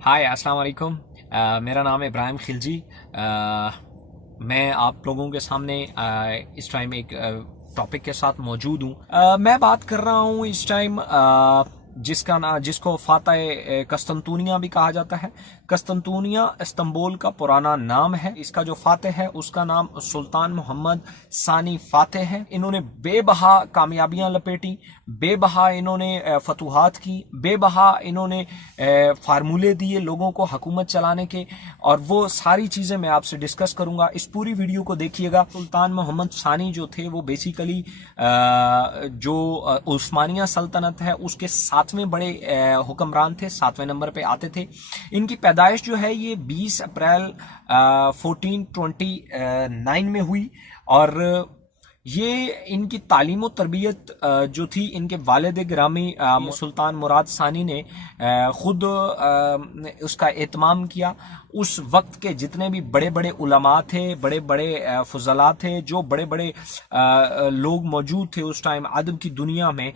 हाय अस्सलाम वालेकुम। मेरा नाम है इब्राहिम खिलजी। मैं आप लोगों के सामने इस टाइम एक टॉपिक के साथ मौजूद हूँ। मैं बात कर रहा हूँ इस टाइम जिसको फातह कस्तंतुनिया भी कहा जाता है। कस्तंतुनिया इस्तांबुल का पुराना नाम है। इसका जो फातह है उसका नाम सुल्तान मोहम्मद सानी फातह है। इन्होंने बेबहा कामयाबियां लपेटी, बेबहा इन्होंने फतूहात की, बेबहा इन्होंने फार्मूले दिए लोगों को हुकूमत चलाने के, और वो सारी चीजें मैं आपसे डिस्कस करूंगा। इस पूरी वीडियो को देखिएगा। सुल्तान मोहम्मद सानी जो थे वो बेसिकली जो उस्मानिया सल्तनत है उसके सातवें बड़े हुक्मरान थे, सातवें नंबर पे आते थे। इनकी पैदाइश जो है ये 20 अप्रैल 1429 में हुई। और ये इनकी तालीम और तरबियत जो थी इनके वालिद गिरामी सुल्तान मुराद सानी ने खुद उसका एहतमाम किया। उस वक्त के जितने भी बड़े बड़े उलमा थे, बड़े बड़े फजला थे, जो बड़े बड़े लोग मौजूद थे उस टाइम अदब की दुनिया में,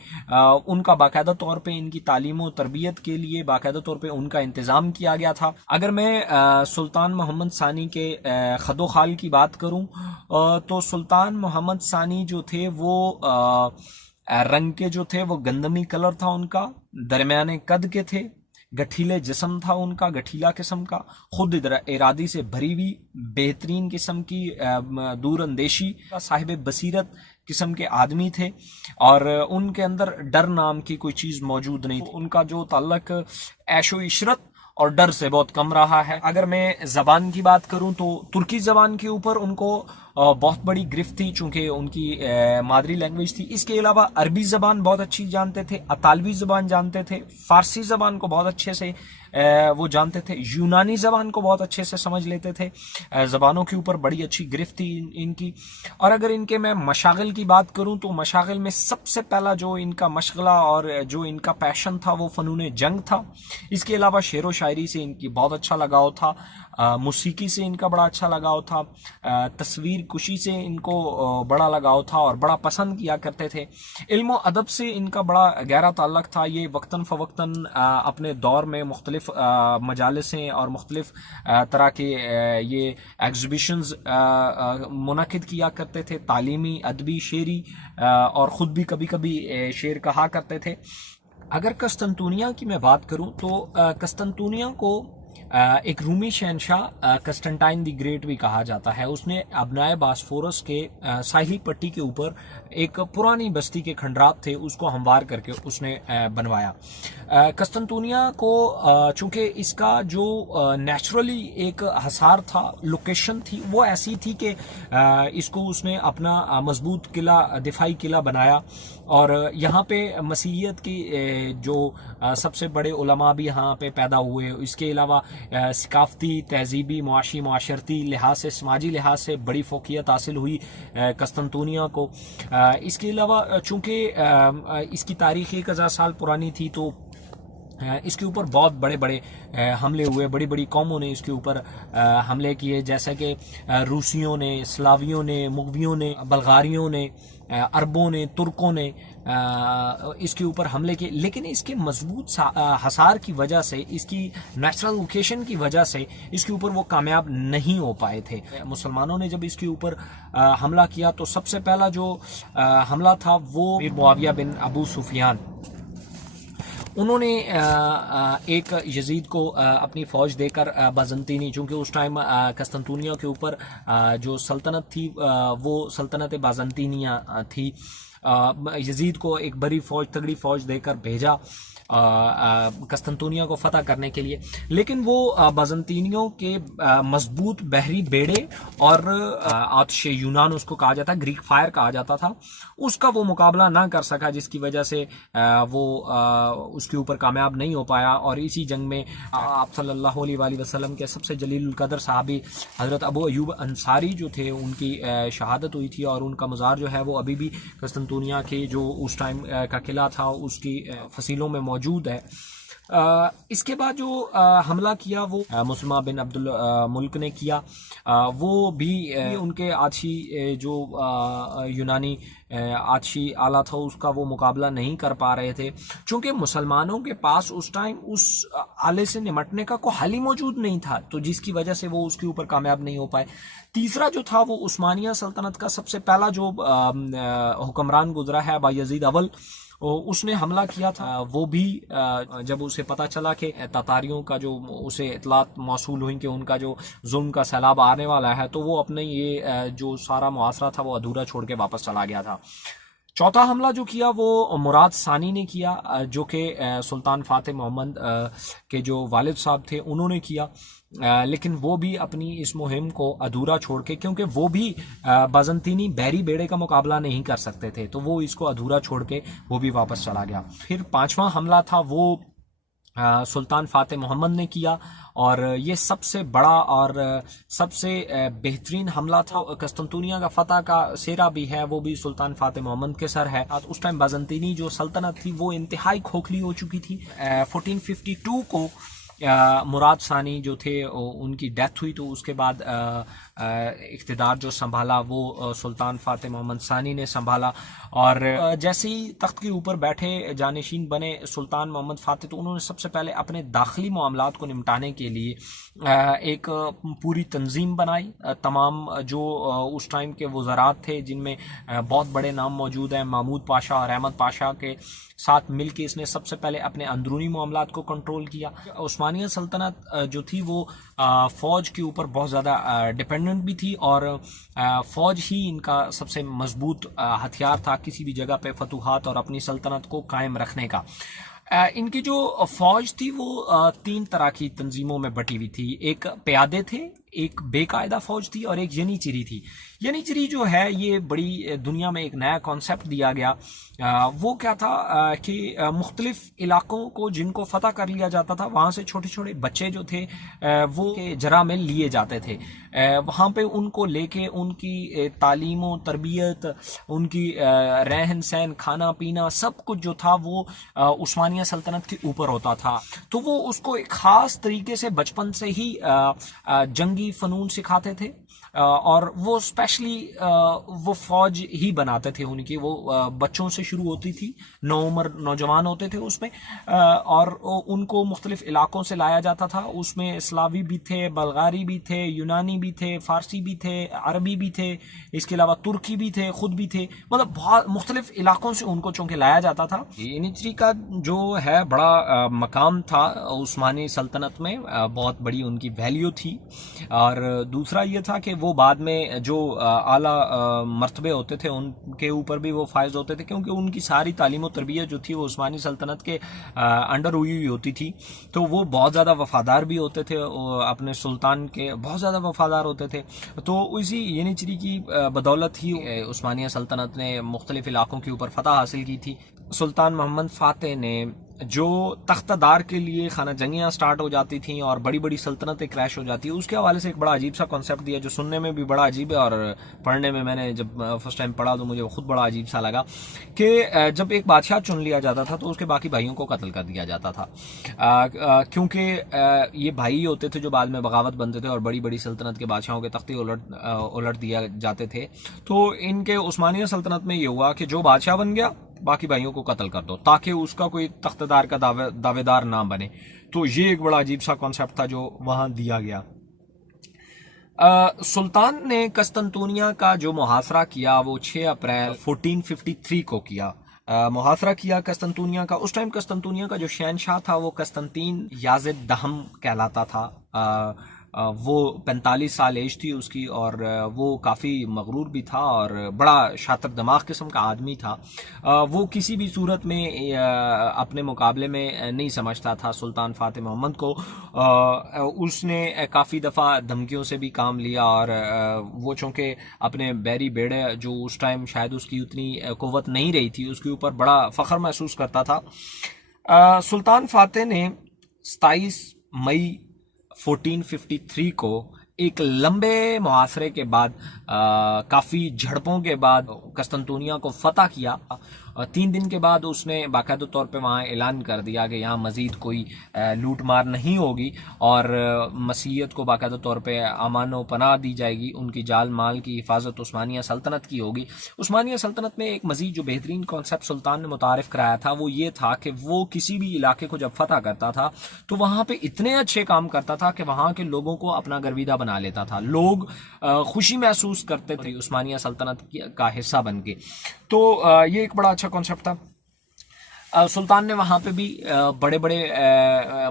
उनका बाकायदा तौर पे इनकी तालीम और तरबियत के लिए बाकायदा तौर पे उनका इंतज़ाम किया गया था। अगर मैं सुल्तान मोहम्मद सानी के खदो खाल की बात करूं तो सुल्तान मोहम्मद सानी जो थे वो रंग के जो थे वो गंदमी कलर था उनका, दरमियाने कद के थे, गठीले जिस्म था उनका, गठीला किस्म का, खुद इरादी से भरी हुई बेहतरीन किस्म की दूर अंदेशी, साहिब बसीरत किस्म के आदमी थे। और उनके अंदर डर नाम की कोई चीज मौजूद नहीं थी। उनका जो ताल्लुक ऐशो इशरत और डर से बहुत कम रहा है। अगर मैं जबान की बात करूं तो तुर्की जबान के ऊपर उनको बहुत बड़ी गिरफ्त थी, चूंकि उनकी मादरी लैंग्वेज थी। इसके अलावा अरबी जबान बहुत अच्छी जानते थे, अतालवी जबान जानते थे, फारसी जबान को बहुत अच्छे से वो जानते थे, यूनानी जबान को बहुत अच्छे से समझ लेते थे। जबानों के ऊपर बड़ी अच्छी गिरफ्त थी इनकी। और अगर इनके मैं मशागिल की बात करूं तो मशागिल में सबसे पहला जो इनका मशगला और जो इनका पैशन था वो फनून जंग था। इसके अलावा शेर व शायरी से इनकी बहुत अच्छा लगाव था, मौसीकी से इनका बड़ा अच्छा लगाव था, तस्वीर कुशी से इनको बड़ा लगाव था और बड़ा पसंद किया करते थे। इल्म अदब से इनका बड़ा गहरा ताल्लुक था। ये वक्तन फ़वक्तन अपने दौर में मुख्तलिफ मजालिसें और मुख्तलिफ तरह के ये एग्जिबिशंस मुनक़िद किया करते थे, तालीमी, अदबी, शेरी, और ख़ुद भी कभी कभी शेर कहा करते थे। अगर कस्तंतुनिया की मैं बात करूं तो कस्तंतुनिया को एक रूमी शहनशाह कस्टंटाइन द ग्रेट भी कहा जाता है। उसने अबनाए बास्फोरस के साहिली पट्टी के ऊपर एक पुरानी बस्ती के खंडरात थे उसको हमवार करके उसने बनवाया। कस्तंतुनिया को चूंकि इसका जो नेचुरली एक हसार था, लोकेशन थी वो ऐसी थी कि इसको उसने अपना मजबूत किला, दिफाई किला बनाया। और यहाँ पे मसीहियत की जो सबसे बड़े उलमा भी यहाँ पे पैदा हुए। इसके अलावा सकाफती, तहजीबी, मुआशी, मुआशरती लिहाज से, समाजी लिहाज से बड़ी फोकियत हासिल हुई कस्तंतुनिया को। इसके अलावा चूँकि इसकी तारीख 1000 साल पुरानी थी तो इसके ऊपर बहुत बड़े बड़े हमले हुए, बड़ी बड़ी कौमों ने इसके ऊपर हमले किए, जैसे कि रूसियों ने, स्लावियों ने, मुगवियों ने, बल्गारियों ने, अरबों ने, तुर्कों ने इसके ऊपर हमले किए। लेकिन इसके मजबूत हसार की वजह से, इसकी नेचुरल लोकेशन की वजह से इसके ऊपर वो कामयाब नहीं हो पाए थे। मुसलमानों ने जब इसके ऊपर हमला किया तो सबसे पहला जो हमला था वो मुआविया बिन अबू सुफियान, उन्होंने एक यजीद को अपनी फ़ौज देकर बाज़ंतीनी, चूँकि उस टाइम कस्तंतुनिया के ऊपर जो सल्तनत थी वो सल्तनत बाज़ंतीनिया थी, यजीद को एक बड़ी फ़ौज, तगड़ी फ़ौज देकर भेजा कस्तंतुनिया को फतह करने के लिए। लेकिन वो बाज़ंतीनियों के मजबूत बहरी बेड़े और आतिश यूनान उसको कहा जाता, ग्रीक फायर कहा जाता था, उसका वो मुकाबला ना कर सका, जिसकी वजह से वो उसके ऊपर कामयाब नहीं हो पाया। और इसी जंग में आप सल्लल्लाहु अलैहि वसल्लम के सबसे जलीलुल कदर सहाबी हज़रत अबू अयूब अंसारी जो थे उनकी शहादत हुई थी। और उनका मज़ार जो है वो अभी भी कस्तंतुनिया के जो उस टाइम का किला था उसकी फसीलों में मौजूद है। इसके बाद जो हमला किया वो मुसलमा बिन अब्दुल मुल्क ने किया। वो भी उनके आछी जो यूनानी आछी आला था उसका वो मुकाबला नहीं कर पा रहे थे, क्योंकि मुसलमानों के पास उस टाइम उस आले से निमटने का कोई हल ही मौजूद नहीं था, तो जिसकी वजह से वो उसके ऊपर कामयाब नहीं हो पाए। तीसरा जो था वो उस्मानिया सल्तनत का सबसे पहला जो हुक्मरान गुजरा है बायजीद अव्वल, उसने हमला किया था। वो भी जब उसे पता चला कि तातारियों का जो उसे इतलात मौसूल हुई कि उनका जो जुल्म का सैलाब आने वाला है, तो वो अपने ये जो सारा मुआसरा था वो अधूरा छोड़ के वापस चला गया था। चौथा हमला जो किया वो मुराद सानी ने किया, जो कि सुल्तान फातिह मोहम्मद के जो वालिद साहब थे उन्होंने किया। लेकिन वो भी अपनी इस मुहिम को अधूरा छोड़ के, क्योंकि वो भी बाज़ंतीनी बैरी बेड़े का मुकाबला नहीं कर सकते थे, तो वो इसको अधूरा छोड़ के वो भी वापस चला गया। फिर पांचवा हमला था वो सुल्तान फातिह मोहम्मद ने किया, और ये सबसे बड़ा और सबसे बेहतरीन हमला था। कस्तंतुनिया का फतह का सेरा भी है, वो भी सुल्तान फातिह मोहम्मद के सर है। उस टाइम बाज़ंतीनी जो सल्तनत थी वो इंतहाई खोखली हो चुकी थी। 1452 को मुराद सानी जो थे उनकी डेथ हुई, तो उसके बाद इख्तिदार जो संभाला वो सुल्तान फातिह मोहम्मद सानी ने संभाला। और जैसे ही तख्त के ऊपर बैठे जानिशीन बने सुल्तान मोहम्मद फातिह, तो उन्होंने सबसे पहले अपने दाखिली मामलात को निपटाने के लिए एक पूरी तंजीम बनाई। तमाम जो उस टाइम के वज़रात थे, जिनमें बहुत बड़े नाम मौजूद हैं, महमूद पाशा और अहमद पाशा के साथ मिलके इसने सबसे पहले अपने अंदरूनी मामलात को कंट्रोल किया। उस्मानिया सल्तनत जो थी वो फ़ौज के ऊपर बहुत ज़्यादा डिपेंडेंट भी थी, और फ़ौज ही इनका सबसे मजबूत हथियार था किसी भी जगह पे फतूहात और अपनी सल्तनत को कायम रखने का। इनकी जो फ़ौज थी वो तीन तरह की तंजीमों में बटी हुई थी। एक प्यादे थे, एक बेकायदा फ़ौज थी, और एक यनीचिरी थी। यनीचिरी जो है ये बड़ी दुनिया में एक नया कॉन्सेप्ट दिया गया। वो क्या था कि मुख्तलिफ इलाकों को जिनको फतह कर लिया जाता था, वहाँ से छोटे छोटे बच्चे जो थे वो जरा में लिए जाते थे। वहाँ पे उनको लेके उनकी तालीम व तरबियत, उनकी रहन सहन, खाना पीना, सब कुछ जो था वो उस्मानिया सल्तनत के ऊपर होता था। तो वो उसको एक ख़ास तरीके से बचपन से ही जंगी फ़नून सिखाते थे, और वो स्पेशली वो फ़ौज ही बनाते थे उनकी। वो बच्चों से शुरू होती थी, नौउम्र नौजवान होते थे उसमें, और उनको मुख्तलिफ इलाकों से लाया जाता था। उसमें स्लावी भी थे, बल्गारी भी थे, यूनानी भी थे, फ़ारसी भी थे, अरबी भी थे, इसके अलावा तुर्की भी थे, खुद भी थे। मतलब बहुत मुख्तलिफ इलाकों से उनको चूँकि लाया जाता था। यनीचरी का जो है बड़ा मकाम था उस्मानी सल्तनत में, बहुत बड़ी उनकी वैल्यू थी। और दूसरा ये था कि वो बाद में जो आला मर्तबे होते थे उनके ऊपर भी वो फायज होते थे, क्योंकि उनकी सारी तालीम और तरबियत जो थी वो उस्मानी सल्तनत के अंडर हुई होती थी। तो वो बहुत ज़्यादा वफादार भी होते थे, अपने सुल्तान के बहुत ज़्यादा वफादार होते थे। तो इसी यनीचरी की बदौलत ही उस्मानिया सल्तनत ने मुख्तलिफ इलाकों के ऊपर फतह हासिल की थी। सुल्तान मोहम्मद फातिह ने जो तख्तादार के लिए खाना जंगियाँ स्टार्ट हो जाती थी और बड़ी बड़ी सल्तनतें क्रैश हो जाती है, उसके हवाले से एक बड़ा अजीब सा कॉन्सेप्ट दिया, जो सुनने में भी बड़ा अजीब है और पढ़ने में मैंने जब फर्स्ट टाइम पढ़ा तो मुझे खुद बड़ा अजीब सा लगा कि जब एक बादशाह चुन लिया जाता था तो उसके बाकी भाइयों को कत्ल कर दिया जाता था, क्योंकि ये भाई होते थे जो बाद में बगावत बनते थे और बड़ी बड़ी सल्तनत के बादशाहों के तख्ते उलट दिया जाते थे। तो इनके उस्मानिया सल्तनत में ये हुआ कि जो बादशाह बन गया बाकी भाइयों को कत्ल कर दो, ताकि उसका कोई तख्तेदार का दावेदार ना बने। तो ये एक बड़ा अजीब सा कॉन्सेप्ट था जो वहां दिया गया। सुल्तान ने कस्तंतुनिया का जो मुहासरा किया वो 6 अप्रैल 1453 को किया। मुहासरा किया कस्तंतुनिया का। उस टाइम कस्तंतुनिया का जो शहनशाह था वो कस्तंतीन याजिद दहम कहलाता था। वो 45 साल एज थी उसकी, और वो काफ़ी मगरूर भी था और बड़ा शातिर दिमाग किस्म का आदमी था। वो किसी भी सूरत में अपने मुकाबले में नहीं समझता था सुल्तान फातिह मोहम्मद को। उसने काफ़ी दफ़ा धमकियों से भी काम लिया, और वो चूँकि अपने बैरी बेड़े जो उस टाइम शायद उसकी उतनी क़ुव्वत नहीं रही थी, उसके ऊपर बड़ा फ़ख्र महसूस करता था। सुल्तान फातिह ने 27 मई 1453 को एक लंबे मुहासरे के बाद, काफ़ी झड़पों के बाद कस्तंतुनिया को फतह किया, और 3 दिन के बाद उसने बाकायदा तौर पे वहाँ ऐलान कर दिया कि यहाँ मज़ीद कोई लूट मार नहीं होगी और मसीहत को बाकायदा तौर पे अमान व पनाह दी जाएगी, उनकी जाल माल की हिफाजत उस्मानिया सल्तनत की होगी। उस्मानिया सल्तनत में एक मज़ीद जो बेहतरीन कॉन्सेप्ट सुल्तान ने मुतारिफ कराया था वो ये था कि वो किसी भी इलाके को जब फतह करता था तो वहाँ पे इतने अच्छे काम करता था कि वहाँ के लोगों को अपना गर्विदा बना लेता था, लोग खुशी महसूस करते थे उस्मानिया सल्तनत का हिस्सा बन के। तो ये एक बड़ा अच्छा कॉन्सेप्ट था। सुल्तान ने वहाँ पे भी बड़े बड़े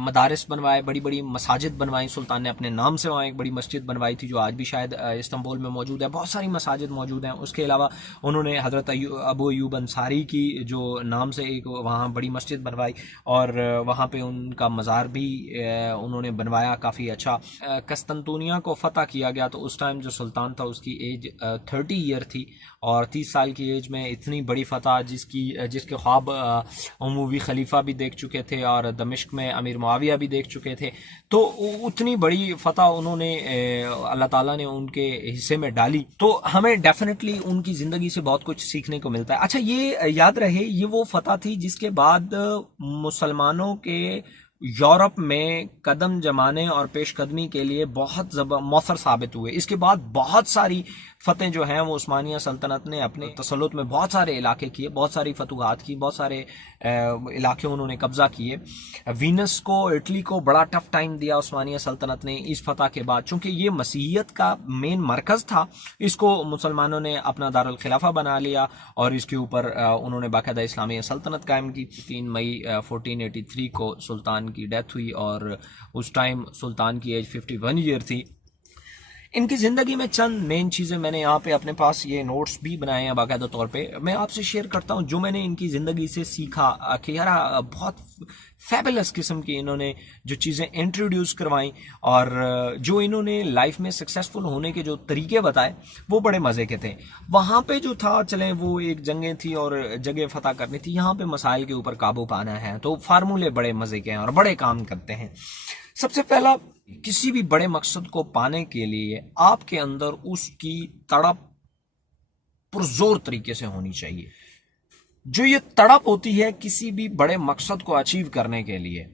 मदारिस बनवाए, बड़ी बड़ी मसाजिद बनवाई। सुल्तान ने अपने नाम से वहाँ एक बड़ी मस्जिद बनवाई थी जो आज भी शायद इस्तांबुल में मौजूद है। बहुत सारी मसाजिद मौजूद हैं। उसके अलावा उन्होंने हज़रत अबू अयूब अंसारी की जो नाम से एक वहाँ बड़ी मस्जिद बनवाई और वहाँ पे उनका मज़ार भी उन्होंने बनवाया काफ़ी अच्छा। कस्तंतुनिया को फतह किया गया तो उस टाइम जो सुल्तान था उसकी एज 30 ईयर थी और 30 साल की एज में इतनी बड़ी फतह जिसके ख्वाब उमवी खलीफा भी देख चुके थे और दमिश्क में अमीर मुआविया भी देख चुके थे। तो उतनी बड़ी फतह उन्होंने अल्लाह ताला ने उनके हिस्से में डाली। तो हमें डेफिनेटली उनकी ज़िंदगी से बहुत कुछ सीखने को मिलता है। अच्छा, ये याद रहे ये वो फतह थी जिसके बाद मुसलमानों के यूरोप में कदम जमाने और पेशकदमी के लिए बहुत मौसर साबित हुए। इसके बाद बहुत सारी फतेह जो हैं वो उस्मानिया सल्तनत ने अपने तसल्लुत में बहुत सारे इलाके किए, बहुत सारी फतूहात की, बहुत सारे इलाके उन्होंने कब्जा किए। वीनस को, इटली को बड़ा टफ टाइम दिया उस्मानिया सल्तनत ने इस फतह के बाद, चूंकि ये मसीहियत का मेन मरकज था। इसको मुसलमानों ने अपना दारुल खिलाफा बना लिया और इसके ऊपर उन्होंने बाकायदा इस्लामी सल्तनत कायम की। 3 मई 1483 को सुल्तान की डेथ हुई और उस टाइम सुल्तान की एज 51 ईयर थी। इनकी ज़िंदगी में चंद मेन चीज़ें मैंने यहाँ पे अपने पास ये नोट्स भी बनाए हैं बाकायदा तौर पे, मैं आपसे शेयर करता हूँ जो मैंने इनकी ज़िंदगी से सीखा कि यार बहुत फैबुलस किस्म की इन्होंने जो चीज़ें इंट्रोड्यूस करवाई और जो इन्होंने लाइफ में सक्सेसफुल होने के जो तरीके बताए वो बड़े मज़े के थे। वहाँ पे जो था, चलें वो एक जंगें थी और जगह फतह करनी थी, यहाँ पे मसाइल के ऊपर काबू पाना है तो फार्मूले बड़े मज़े के हैं और बड़े काम करते हैं। सबसे पहला, किसी भी बड़े मकसद को पाने के लिए आपके अंदर उसकी तड़प पुरजोर तरीके से होनी चाहिए। जो ये तड़प होती है किसी भी बड़े मकसद को अचीव करने के लिए,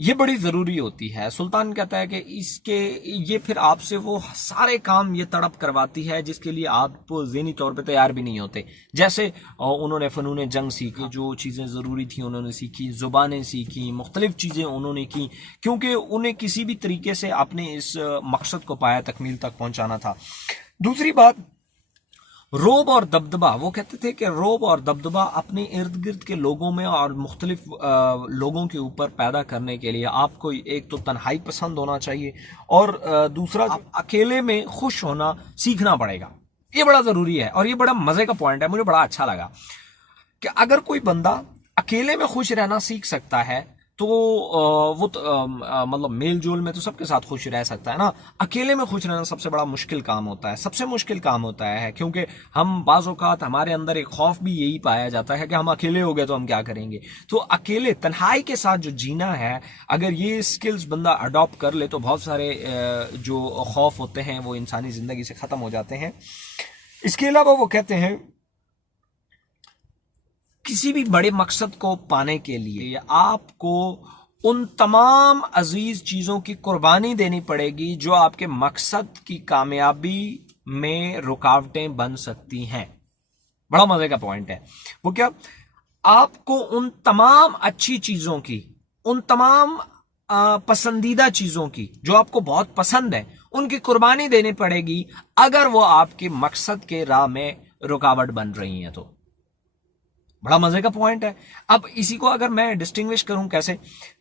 ये बड़ी जरूरी होती है। सुल्तान कहता है कि ये फिर आपसे वो सारे काम ये तड़प करवाती है जिसके लिए आप ज़हनी तौर पे तैयार भी नहीं होते। जैसे उन्होंने फ़नून जंग सीखी, जो चीज़ें ज़रूरी थी उन्होंने सीखी, ज़ुबानें सीखी, मुख्तलिफ चीज़ें उन्होंने की, क्योंकि उन्हें किसी भी तरीके से अपने इस मकसद को पाया तकमील तक पहुँचाना था। दूसरी बात, रोब और दबदबा। वो कहते थे कि रोब और दबदबा अपने इर्द गिर्द के लोगों में और मुख्तलिफ लोगों के ऊपर पैदा करने के लिए आपको एक तो तन्हाई पसंद होना चाहिए और दूसरा अकेले में खुश होना सीखना पड़ेगा। ये बड़ा ज़रूरी है और ये बड़ा मज़े का पॉइंट है, मुझे बड़ा अच्छा लगा कि अगर कोई बंदा अकेले में खुश रहना सीख सकता है तो वो मतलब मेल जोल में तो सबके साथ खुश रह सकता है ना। अकेले में खुश रहना सबसे बड़ा मुश्किल काम होता है, सबसे मुश्किल काम होता है, क्योंकि हम बाज़ औक़ात हमारे अंदर एक खौफ भी यही पाया जाता है कि हम अकेले हो गए तो हम क्या करेंगे। तो अकेले तन्हाई के साथ जो जीना है, अगर ये स्किल्स बंदा अडॉप्ट कर ले तो बहुत सारे जो खौफ होते हैं वो इंसानी ज़िंदगी से ख़त्म हो जाते हैं। इसके अलावा वो कहते हैं किसी भी बड़े मकसद को पाने के लिए आपको उन तमाम अजीज चीजों की कुर्बानी देनी पड़ेगी जो आपके मकसद की कामयाबी में रुकावटें बन सकती हैं। बड़ा मजे का पॉइंट है वो क्या, आपको उन तमाम अच्छी चीजों की, उन तमाम पसंदीदा चीजों की जो आपको बहुत पसंद है, उनकी कुर्बानी देनी पड़ेगी अगर वो आपके मकसद के राह में रुकावट बन रही हैं तो। बड़ा मजे का पॉइंट है। अब इसी को अगर मैं डिस्टिंग्विश करूं कैसे,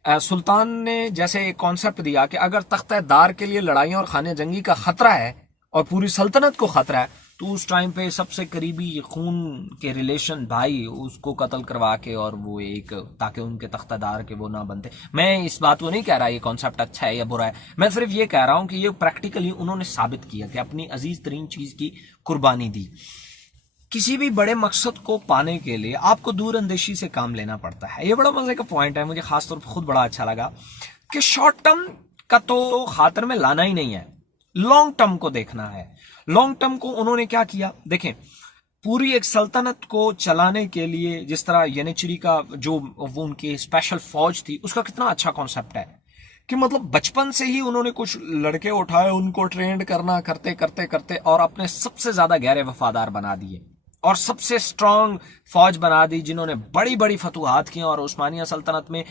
सुल्तान ने जैसे एक कॉन्सेप्ट दिया कि अगर तख्तेदार के लिए लड़ाइयों और खाने जंगी का खतरा है और पूरी सल्तनत को खतरा है तो उस टाइम पे सबसे करीबी खून के रिलेशन भाई उसको कत्ल करवा के और वो एक, ताकि उनके तख्तेदार के वो ना बनते। मैं इस बात को नहीं कह रहा ये कॉन्सेप्ट अच्छा है या बुरा है, मैं सिर्फ ये कह रहा हूं कि ये प्रैक्टिकली उन्होंने साबित किया कि अपनी अजीज तरीन चीज की कुर्बानी दी। किसी भी बड़े मकसद को पाने के लिए आपको दूर अंदेशी से काम लेना पड़ता है। ये बड़ा मजे का पॉइंट है, मुझे खासतौर पर खुद बड़ा अच्छा लगा कि शॉर्ट टर्म का तो खातर में लाना ही नहीं है, लॉन्ग टर्म को देखना है। लॉन्ग टर्म को उन्होंने क्या किया, देखें पूरी एक सल्तनत को चलाने के लिए, जिस तरह यनिचरी का जो वो उनकी स्पेशल फौज थी, उसका कितना अच्छा कॉन्सेप्ट है कि मतलब बचपन से ही उन्होंने कुछ लड़के उठाए, उनको ट्रेंड करना, करते करते करते और अपने सबसे ज्यादा गहरे वफादार बना दिए और सबसे स्ट्रांग फौज बना दी, जिन्होंने बड़ी बड़ी फतूहात की और उस्मानिया सल्तनत में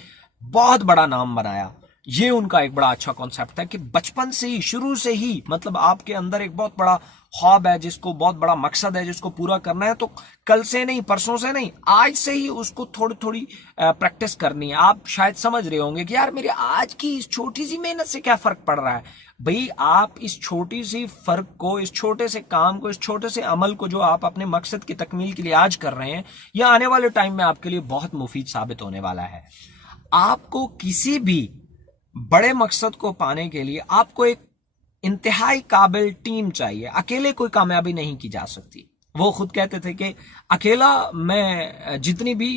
बहुत बड़ा नाम बनाया। ये उनका एक बड़ा अच्छा कॉन्सेप्ट है कि बचपन से ही, शुरू से ही, मतलब आपके अंदर एक बहुत बड़ा ख्वाब है, जिसको बहुत बड़ा मकसद है, जिसको पूरा करना है, तो कल से नहीं, परसों से नहीं, आज से ही उसको थोड़ी थोड़ी प्रैक्टिस करनी है। आप शायद समझ रहे होंगे कि यार मेरी आज की इस छोटी सी मेहनत से क्या फर्क पड़ रहा है। भाई आप इस छोटी सी फर्क को, इस छोटे से काम को, इस छोटे से अमल को जो आप अपने मकसद की तकमील के लिए आज कर रहे हैं, यह आने वाले टाइम में आपके लिए बहुत मुफीद साबित होने वाला है। आपको किसी भी बड़े मकसद को पाने के लिए आपको एक इंतहाई काबिल टीम चाहिए। अकेले कोई कामयाबी नहीं की जा सकती। वो खुद कहते थे कि अकेला मैं जितनी भी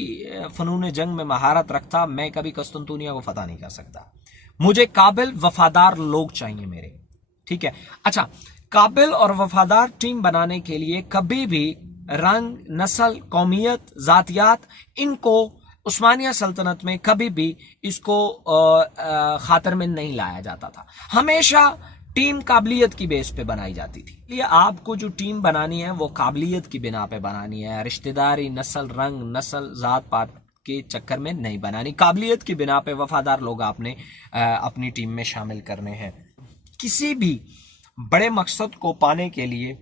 फनून जंग में महारत रखता, मैं कभी कस्तुनतुनिया को फतह नहीं कर सकता। मुझे काबिल वफादार लोग चाहिए मेरे, ठीक है। अच्छा, काबिल और वफादार टीम बनाने के लिए कभी भी रंग, नस्ल, कौमियत, जातियात, इनको उस्मानिया सल्तनत में कभी भी इसको खातर में नहीं लाया जाता था। हमेशा टीम काबिलियत की बेस पे बनाई जाती थी। इसलिए आपको जो टीम बनानी है वो काबिलियत की बिना पे बनानी है, रिश्तेदारी, नस्ल, रंग, नस्ल, जात पात के चक्कर में नहीं बनानी। काबिलियत की बिना पे वफादार लोग आपने अपनी टीम में शामिल करने हैं। किसी भी बड़े मकसद को पाने के लिए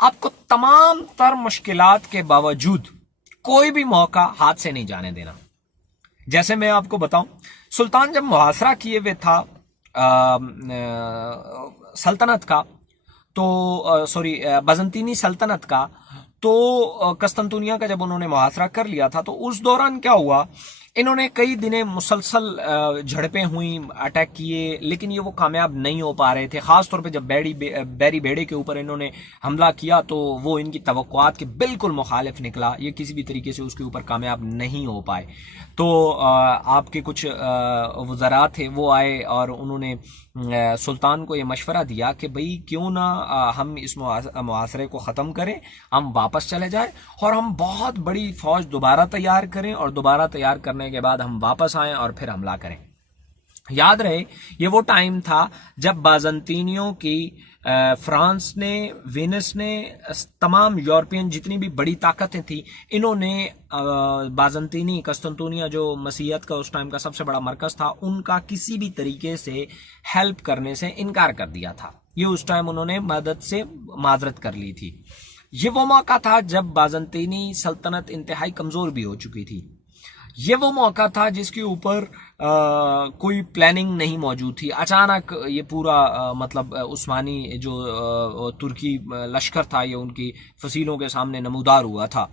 आपको तमाम तर मुश्किलात के बावजूद कोई भी मौका हाथ से नहीं जाने देना। जैसे मैं आपको बताऊं, सुल्तान जब मुहासरा किए हुए था सल्तनत का, तो सॉरी बाज़ंतीनी सल्तनत का, तो कस्तंतुनिया का जब उन्होंने मुहासरा कर लिया था, तो उस दौरान क्या हुआ, इन्होंने कई दिने मुसलसल झड़पें हुई, अटैक किए, लेकिन ये वो कामयाब नहीं हो पा रहे थे। खासतौर पे जब बैरी बेड़े के ऊपर इन्होंने हमला किया तो वो इनकी तवक्कुआत के बिल्कुल मुखालिफ निकला। ये किसी भी तरीके से उसके ऊपर कामयाब नहीं हो पाए। तो आपके कुछ वज़रा थे, वो आए और उन्होंने सुल्तान को ये मशवरा दिया कि भाई क्यों ना हम इस मुहासरे को ख़त्म करें, हम वापस चले जाएं और हम बहुत बड़ी फौज दोबारा तैयार करें और दोबारा तैयार करने के बाद हम वापस आएं और फिर हमला करें। याद रहे, ये वो टाइम था जब बाज़ंतीनियों की फ्रांस ने, वेनिस ने, तमाम यूरोपियन जितनी भी बड़ी ताकतें थी, इन्होंने बाज़ंतीनी, कस्तंतुनिया जो मसीहत का उस टाइम का सबसे बड़ा मरकज था, उनका किसी भी तरीके से हेल्प करने से इनकार कर दिया था। ये उस टाइम उन्होंने मदद से माजरत कर ली थी। ये वो मौका था जब बाज़ंतीनी सल्तनत इंतहाई कमजोर भी हो चुकी थी। ये वो मौका था जिसके ऊपर कोई प्लानिंग नहीं मौजूद थी। अचानक ये पूरा मतलब उस्मानी जो तुर्की लश्कर था, ये उनकी फसीलों के सामने नमूदार हुआ था।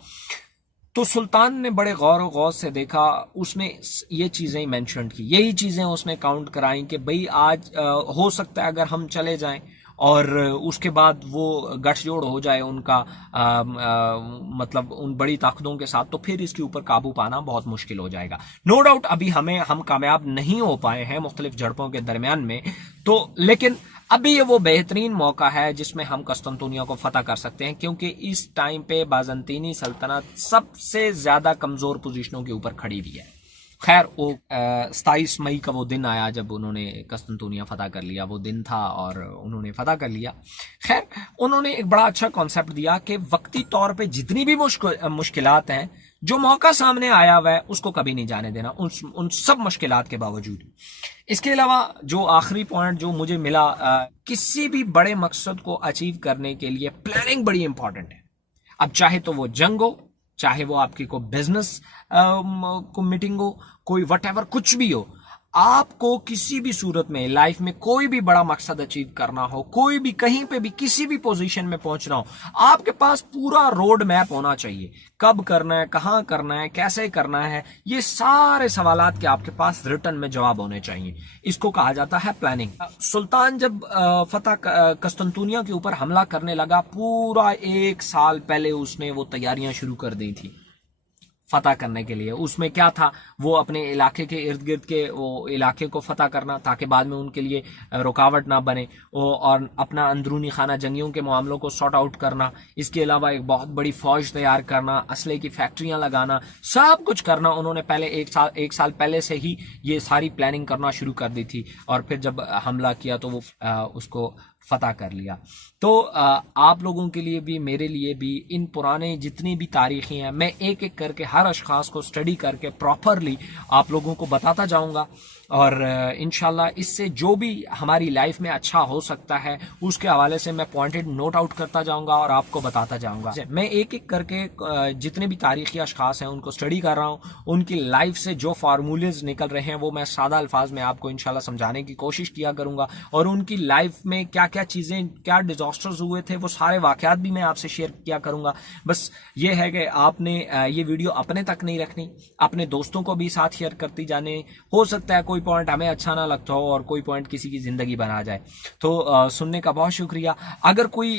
तो सुल्तान ने बड़े गौर व गौर से देखा, उसने ये चीज़ें मेंशन की, यही चीज़ें उसने काउंट कराई कि भाई आज हो सकता है अगर हम चले जाएं और उसके बाद वो गठजोड़ हो जाए उनका मतलब उन बड़ी ताकतों के साथ, तो फिर इसके ऊपर काबू पाना बहुत मुश्किल हो जाएगा। नो डाउट अभी हम कामयाब नहीं हो पाए हैं मुख्तलिफ झड़पों के दरमियान में, तो लेकिन अभी ये वो बेहतरीन मौका है जिसमें हम कस्तंतुनिया को फतह कर सकते हैं, क्योंकि इस टाइम पे बाज़ंतीनी सल्तनत सबसे ज्यादा कमजोर पोजीशनों के ऊपर खड़ी हुई है। खैर, वो 27 मई का वो दिन आया जब उन्होंने कस्तंतुनिया फतह कर लिया, वो दिन था और उन्होंने फतह कर लिया। खैर, उन्होंने एक बड़ा अच्छा कॉन्सेप्ट दिया कि वक्ती तौर पे जितनी भी मुश्किलात हैं, जो मौका सामने आया हुआ है उसको कभी नहीं जाने देना, उन सब मुश्किलात के बावजूद। इसके अलावा जो आखिरी पॉइंट जो मुझे मिला, किसी भी बड़े मकसद को अचीव करने के लिए प्लानिंग बड़ी इंपॉर्टेंट है। अब चाहे तो वो जंग हो, चाहे वो आपकी कोई बिजनेस को मीटिंग हो, कोई वटएवर कुछ भी हो, आपको किसी भी सूरत में लाइफ में कोई भी बड़ा मकसद अचीव करना हो, कोई भी कहीं पे भी किसी भी पोजीशन में पहुंचना हो, आपके पास पूरा रोड मैप होना चाहिए। कब करना है, कहां करना है, कैसे करना है, ये सारे सवालात के आपके पास रिटर्न में जवाब होने चाहिए। इसको कहा जाता है प्लानिंग। सुल्तान जब फतह कस्तंतुनिया के ऊपर हमला करने लगा, पूरा 1 साल पहले उसने वो तैयारियां शुरू कर दी थी। फतह करने के लिए। उसमें क्या था, वो अपने इलाके के इर्द गिर्द के वो इलाके को फतह करना ताकि बाद में उनके लिए रुकावट ना बने, और अपना अंदरूनी खाना जंगियों के मामलों को सॉर्ट आउट करना। इसके अलावा एक बहुत बड़ी फौज तैयार करना, असले की फैक्ट्रियां लगाना, सब कुछ करना। उन्होंने पहले एक साल पहले से ही ये सारी प्लानिंग करना शुरू कर दी थी, और फिर जब हमला किया तो वो उसको फतह कर लिया। तो आप लोगों के लिए भी, मेरे लिए भी, इन पुराने जितनी भी तारीखें हैं, मैं एक एक करके हर अशखास को स्टडी करके प्रॉपरली आप लोगों को बताता जाऊंगा, और इंशाल्लाह इससे जो भी हमारी लाइफ में अच्छा हो सकता है उसके हवाले से मैं पॉइंटेड नोट आउट करता जाऊंगा और आपको बताता जाऊंगा। मैं एक एक करके जितने भी तारीखी अशखास हैं उनको स्टडी कर रहा हूँ, उनकी लाइफ से जो फार्मूलेज निकल रहे हैं वो मैं सादा अल्फाज में आपको इंशाल्लाह समझाने की कोशिश किया करूंगा, और उनकी लाइफ में क्या क्या चीज़ें, क्या डिजास्टर्स हुए थे, वो सारे वाकयात भी मैं आपसे शेयर किया करूंगा। बस ये है कि आपने ये वीडियो अपने तक नहीं रखनी, अपने दोस्तों को भी साथ शेयर करती जाने। हो सकता है कोई पॉइंट हमें अच्छा ना लगता हो और कोई पॉइंट किसी की जिंदगी बना जाए। तो सुनने का बहुत शुक्रिया। अगर कोई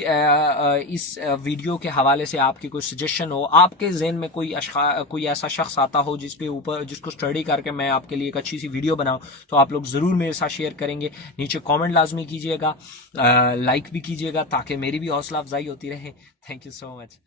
इस वीडियो के हवाले से आपकी कोई सजेशन हो, आपके जहन में कोई ऐसा शख्स आता हो जिसके ऊपर, जिसको स्टडी करके मैं आपके लिए एक अच्छी सी वीडियो बनाऊं, तो आप लोग जरूर मेरे साथ शेयर करेंगे। नीचे कमेंट लाजमी कीजिएगा, लाइक भी कीजिएगा ताकि मेरी भी हौसला अफजाई होती रहे। Thank you so much.